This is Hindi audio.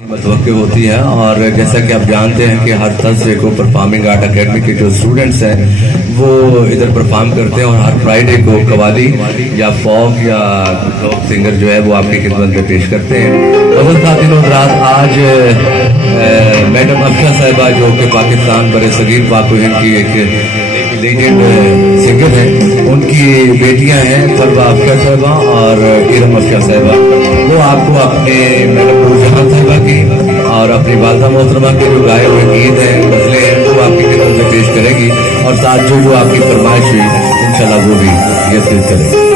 मतवक्के होती है। और जैसा कि आप जानते हैं कि हर थर्सडे को परफॉर्मिंग आर्ट एकेडमी के जो स्टूडेंट्स हैं वो इधर परफॉर्म करते हैं और हर फ्राइडे को कवाली या फॉक या लोक सिंगर जो है वो आपकी खिदमत में पेश करते हैं। गजल खातिन हज़रात, आज मैडम अफशा साहिबा जो कि पाकिस्तान बड़े सगीर पाक हिंद की एक लेजेंड सिंगर हैं, उनकी बेटियां हैं फरवा अफशा साहिबा और इरम अफशा साहिबा, वो आपको अपने मैडम नूरजहां साहिबा की और अपनी वालदा मोहतरमा के जो गाए हुए गीत हैं, गजलें हैं, वो आपकी खिदमत में पेश करेगी और साथ जो आपकी फरमाइश हुई इंशाल्लाह वो भी ये सिलसिला करेगी।